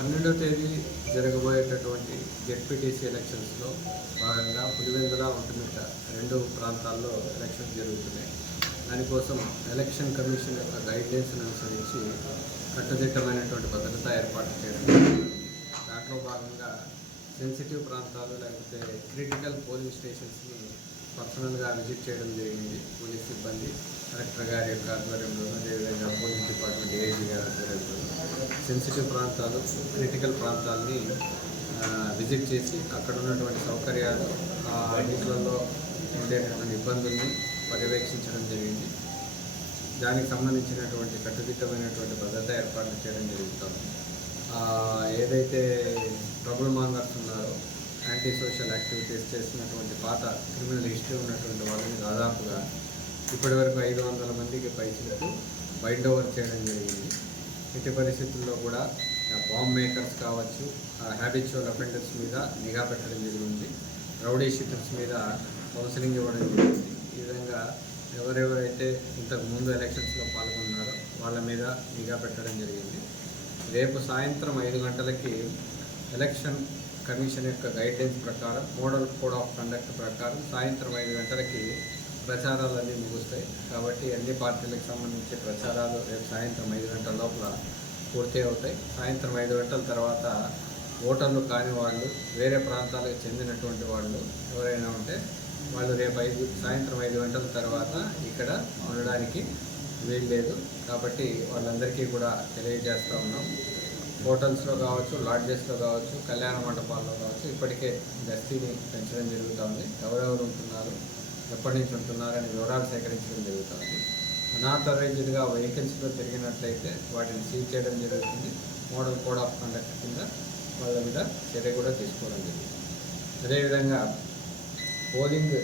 12వ తేదీ జరగబోయేటటువంటి జెడ్పీటీసీ ఎలక్షన్స్లో భాగంగా పులివెందుల ఒంటిమిట్ట రెండు ప్రాంతాల్లో ఎలక్షన్స్ జరుగుతున్నాయి. దానికోసం ఎలక్షన్ కమిషన్ యొక్క గైడ్లైన్స్ను అనుసరించి కట్టుదిట్టమైనటువంటి భద్రత ఏర్పాటు చేయడం జరుగుతుంది. దాంట్లో భాగంగా సెన్సిటివ్ ప్రాంతాలు లేకపోతే క్రిటికల్ పోలింగ్ స్టేషన్స్ని పర్సనల్గా విజిట్ చేయడం జరిగింది. పోలీస్ సిబ్బంది కలెక్టర్ గారి యొక్క ఆధ్వర్యంలో, అదేవిధంగా పోలీస్ డిపార్ట్మెంట్ ఏఐజీ గారి ఆధ్వర్యంలో సెన్సిటివ్ ప్రాంతాలు, క్రిటికల్ ప్రాంతాలని విజిట్ చేసి అక్కడ ఉన్నటువంటి సౌకర్యాలు, వీటిలలో ఉండేటటువంటి ఇబ్బందుల్ని పర్యవేక్షించడం జరిగింది. దానికి సంబంధించినటువంటి కట్టుదిట్టమైనటువంటి భద్రత ఏర్పాట్లు చేయడం జరుగుతుంది. ఏదైతే ట్రబుల్ మాంగర్స్ ఉన్నారో, యాంటీ సోషల్ యాక్టివిటీస్ చేసినటువంటి పాత క్రిమినల్ హిస్టరీ ఉన్నటువంటి వాళ్ళని దాదాపుగా ఇప్పటివరకు 500 మందికి పైచిలకు బైండ్ ఓవర్ చేయడం జరిగింది. ఇటు పరిస్థితుల్లో కూడా బాంబ్ మేకర్స్ కావచ్చు, హ్యాబిచువల్ అఫెండర్స్ మీద నిఘా పెట్టడం జరిగింది. రౌడీ షీటర్స్ మీద కౌన్సిలింగ్ ఇవ్వడం జరిగింది. ఈ విధంగా ఎవరెవరైతే ఇంతకు ముందు ఎలక్షన్స్లో పాల్గొన్నారో వాళ్ళ మీద నిఘా పెట్టడం జరిగింది. రేపు సాయంత్రం 5 గంటలకి ఎలక్షన్ కమిషన్ యొక్క గైడ్లైన్స్ ప్రకారం, మోడల్ కోడ్ ఆఫ్ కండక్ట్ ప్రకారం సాయంత్రం 5 గంటలకి ప్రచారాలన్నీ ముగుస్తాయి. కాబట్టి అన్ని పార్టీలకు సంబంధించి ప్రచారాలు రేపు సాయంత్రం 5 గంటల లోపల పూర్తి అవుతాయి. సాయంత్రం 5 గంటల తర్వాత ఓటర్లు కాని వాళ్ళు, వేరే ప్రాంతాలకు చెందినటువంటి వాళ్ళు ఎవరైనా ఉంటే వాళ్ళు రేపు సాయంత్రం 5 గంటల తర్వాత ఇక్కడ ఉండడానికి వీల్లేదు. కాబట్టి వాళ్ళందరికీ కూడా తెలియజేస్తూ ఉన్నాం. హోటల్స్లో కావచ్చు, లాడ్జెస్లో కావచ్చు, కళ్యాణ మండపాల్లో కావచ్చు ఇప్పటికే గస్తీని పెంచడం జరుగుతుంది. ఎవరెవరు ఉంటున్నారు, ఎప్పటి నుంచి ఉంటున్నారు అనే వివరాలు సేకరించడం జరుగుతుంది. అనాథరైజ్డ్గా వెహికల్స్లో తిరిగినట్లయితే వాటిని సీజ్ చేయడం జరుగుతుంది. మోడల్ కోడ్ ఆఫ్ కండక్ట్ కింద వాళ్ళ మీద చర్య కూడా తీసుకోవడం జరుగుతుంది. అదేవిధంగా పోలింగ్కి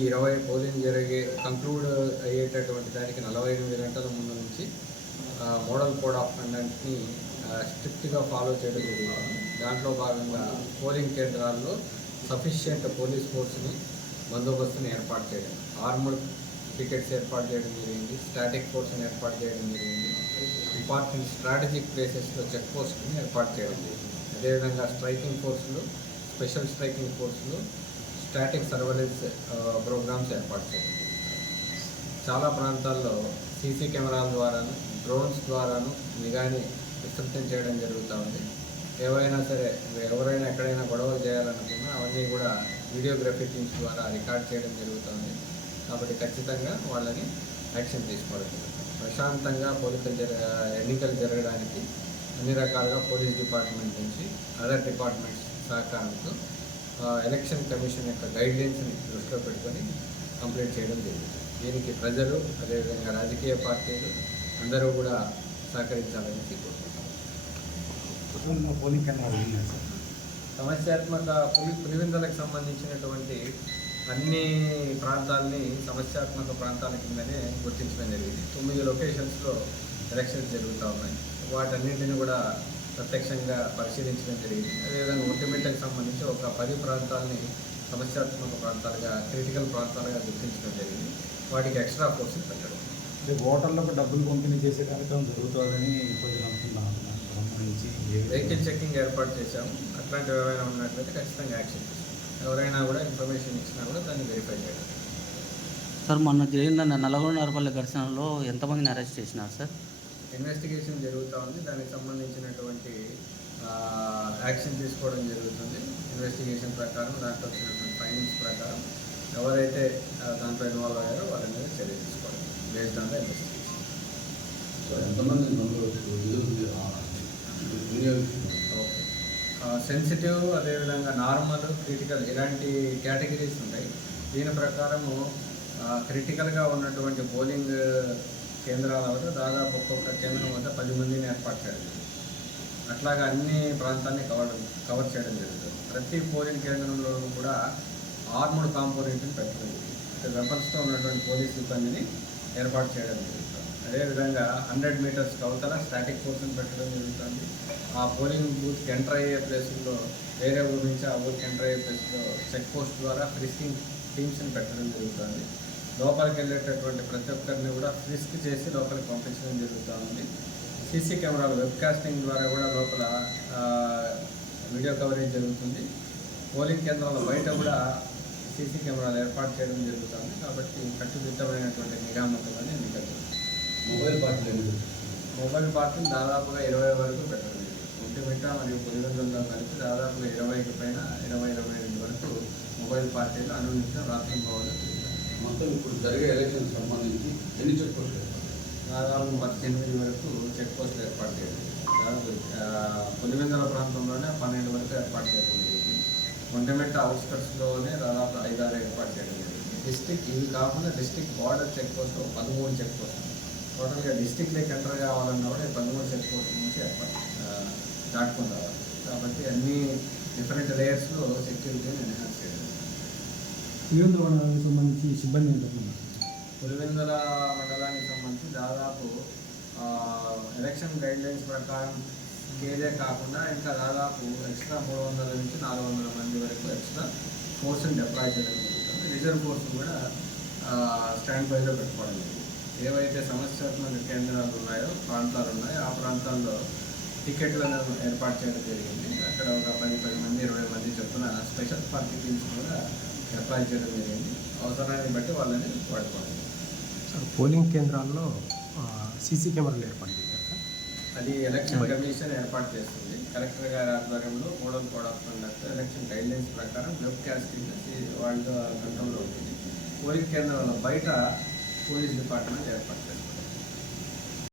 20 పోలింగ్ కంక్లూడ్ అయ్యేటటువంటి దానికి 48 గంటల ముందు నుంచి మోడల్ కోడ్ ఆఫ్ కండక్ట్ని స్ట్రిక్ట్గా ఫాలో చేయడం జరుగుతుంది. దాంట్లో భాగంగా పోలింగ్ కేంద్రాల్లో సఫిషియెంట్ పోలీస్ ఫోర్స్ని, బందోబస్తుని ఏర్పాటు చేయడం, ఆర్మడ్ టికెట్స్ ఏర్పాటు చేయడం జరిగింది, స్టాటిక్ ఫోర్స్ని ఏర్పాటు చేయడం జరిగింది. ఇంపార్టెంట్ స్ట్రాటజిక్ ప్లేసెస్లో చెక్ పోస్ట్ని ఏర్పాటు చేయడం జరిగింది. అదేవిధంగా స్ట్రైకింగ్ ఫోర్సులు, స్పెషల్ స్ట్రైకింగ్ ఫోర్సులు, స్టాటిక్ సర్వేలెన్స్ ప్రోగ్రామ్స్ ఏర్పాటు చేయడం జరిగింది. చాలా ప్రాంతాల్లో సీసీ కెమెరాల ద్వారాను, డ్రోన్స్ ద్వారాను నిఘాని విస్తృతం చేయడం జరుగుతూ ఉంది. ఏవైనా సరే, ఎవరైనా ఎక్కడైనా గొడవలు చేయాలనుకున్నా అవన్నీ కూడా వీడియోగ్రఫీ టీమ్స్ ద్వారా రికార్డ్ చేయడం జరుగుతుంది. కాబట్టి ఖచ్చితంగా వాళ్ళని యాక్షన్ తీసుకోవడం జరుగుతుంది. ప్రశాంతంగా ఎన్నికలు జరగడానికి అన్ని రకాలుగా పోలీస్ డిపార్ట్మెంట్ నుంచి, అదర్ డిపార్ట్మెంట్స్ సహకారంతో ఎలక్షన్ కమిషన్ యొక్క గైడ్లైన్స్ని దృష్టిలో పెట్టుకొని కంప్లీట్ చేయడం జరుగుతుంది. దీనికి ప్రజలు, అదేవిధంగా రాజకీయ పార్టీలు అందరూ కూడా సహకరించాలని కోరుకుంటున్నాం. సమస్యాత్మక పులివెందులకు సంబంధించినటువంటి అన్ని ప్రాంతాలని సమస్యాత్మక ప్రాంతాల కిందనే గుర్తించడం జరిగింది. 9 లొకేషన్స్లో ఎలక్షన్స్ జరుగుతూ ఉన్నాయి. వాటన్నింటినీ కూడా ప్రత్యక్షంగా పరిశీలించడం జరిగింది. అదేవిధంగా ఒంటిమిట్టకు సంబంధించి ఒక 10 ప్రాంతాలని సమస్యాత్మక ప్రాంతాలుగా, క్రిటికల్ ప్రాంతాలుగా గుర్తించడం జరిగింది. వాటికి ఎక్స్ట్రా ఫోర్సులు పెట్టడం. ఓటర్లకు డబ్బులు పంపిణీ చేసే కార్యక్రమం జరుగుతుందని కొంచెం అనుకున్నాను. సంబంధించి వెహికల్ చెక్కింగ్ ఏర్పాటు చేశాము. అట్లాంటివి ఏమైనా ఉన్నట్లయితే ఖచ్చితంగా యాక్షన్ తీసుకుంటాం. ఎవరైనా కూడా ఇన్ఫర్మేషన్ ఇచ్చినా కూడా దాన్ని వెరిఫై చేయడం. సార్, మొన్న జరిగిందన్న నల్లగొండపల్లి ఘర్షణలో ఎంతమందిని అరెస్ట్ చేసినారు సార్? ఇన్వెస్టిగేషన్ జరుగుతూ ఉంది. దానికి సంబంధించినటువంటి యాక్షన్ తీసుకోవడం జరుగుతుంది. ఇన్వెస్టిగేషన్ ప్రకారం, దాంట్లో వచ్చినటువంటి ఫైండింగ్స్ ప్రకారం ఎవరైతే దాంట్లో ఇన్వాల్వ్ అయ్యారో వాళ్ళ మీద చర్య తీసుకోవడం based on the investigation. Okay, sensitive, అదేవిధంగా నార్మల్, క్రిటికల్ ఇలాంటి కేటగిరీస్ ఉంటాయి. దీని ప్రకారము క్రిటికల్గా ఉన్నటువంటి పోలింగ్ కేంద్రాల వద్ద దాదాపు ఒక్కొక్క కేంద్రం వద్ద 10 మందిని ఏర్పాటు చేయడం. అట్లాగా అన్ని ప్రాంతాన్ని కవర్ చేయడం జరుగుతుంది. ప్రతి పోలింగ్ కేంద్రంలో కూడా ఆర్మడ్ కాంపోనెంట్ని పెట్టడం జరుగుతుంది. వెపన్స్తో ఉన్నటువంటి పోలీస్ సిబ్బందిని ఏర్పాటు చేయడం జరుగుతుంది. అదేవిధంగా 100 మీటర్స్ అవతల స్టాటిక్ ఫోర్స్ని పెట్టడం జరుగుతుంది. ఆ పోలింగ్ బూత్కి ఎంటర్ అయ్యే ప్లేసుల్లో, వేరే ఊరి నుంచి ఆ ఊరికి ఎంటర్ అయ్యే ప్లేస్లో చెక్ పోస్ట్ ద్వారా ఫ్రిస్కింగ్ టీమ్స్ని పెట్టడం జరుగుతుంది. లోపలికి వెళ్ళేటటువంటి ప్రతి ఒక్కరిని కూడా ఫ్రిస్క్ చేసి లోపలికి పంపించడం జరుగుతూ ఉంది. సీసీ కెమెరాలు వెబ్కాస్టింగ్ ద్వారా కూడా లోపల వీడియో కవరేజ్ జరుగుతుంది. పోలింగ్ కేంద్రాల బయట కూడా సీసీ కెమెరాలు ఏర్పాటు చేయడం జరుగుతుంది. కాబట్టి కట్టుదిట్టమైనటువంటి నిఘామంతులని ఎన్నికలు. మొబైల్ పార్టీలు దాదాపుగా 20 వరకు పెట్టడం జరిగింది. ఒంటిమిట్ట మరియు పులివెందులలో కలిపి దాదాపుగా 20కి పైన 20-22 వరకు మొబైల్ పార్టీలు అనునిత్యం రాష్ట్రం భవన్లో మొత్తం ఇప్పుడు జరిగే ఎలక్షన్ సంబంధించి ఎన్ని చెక్ పోస్టులు దాదాపు 18 వరకు చెక్ పోస్టులు ఏర్పాటు చేయడం. దాదాపు పులివెందుల ప్రాంతంలోనే 12 వరకు ఏర్పాటు చేయడం జరిగింది. ఒంటిమిట్ట అవుట్స్కట్స్లోనే దాదాపు 5-6 ఏర్పాటు చేయడం జరిగింది. డిస్టిక్ ఇవి కాకుండా district border check post 13 check పోస్టులు. టోటల్గా డిస్టిక్లోకి ఎంటర్ కావాలన్నా కూడా 13 చెక్ పోస్టుల నుంచి దాటుకుని రావాలి. కాబట్టి అన్ని డిఫరెంట్ లేయర్స్లో సెక్యూరిటీని ఎన్హాన్స్ చేయడం. పులివెందుల మండలానికి సంబంధించి సిబ్బంది ఎంతమంది? పులివెందుల మండలానికి సంబంధించి దాదాపు ఎలక్షన్ గైడ్లైన్స్ ప్రకారం కేదే కాకుండా ఇంకా దాదాపు ఎక్స్ట్రా 300 నుంచి 400 మంది వరకు ఎక్స్ట్రా ఫోర్స్ని డిప్లాయ్ చేయడం జరుగుతుంది. రిజర్వ్ ఫోర్స్ కూడా స్టాండ్ బైలో పెట్టుకోవడం జరుగుతుంది. ఏవైతే సమస్యాత్మక కేంద్రాలు ఉన్నాయో ప్రాంతాలు ఉన్నాయో ఆ ప్రాంతాల్లో టికెట్లను ఏర్పాటు చేయడం జరిగింది. అక్కడ ఒక 10 మంది 20 మంది చొప్పున స్పెషల్ పార్టీ టీమ్స్ కూడా ఏర్పాటు చేయడం జరిగింది. అవసరాన్ని బట్టి వాళ్ళని వాడుకోవాలి. సార్, పోలింగ్ కేంద్రాల్లో సీసీ కెమెరాలు ఏర్పాటు చేశారు సార్. అది ఎలక్షన్ కమిషన్ ఏర్పాటు చేస్తుంది. కలెక్టర్ గారి ఆధ్వర్యంలో model code of conduct election guidelines ప్రకారం వెబ్ కాస్టింగ్ వాళ్ళ కంట్రోల్లో ఉంటుంది. పోలింగ్ కేంద్రాల బయట పోలీస్ డిపార్ట్మెంట్ ఏర్పాటు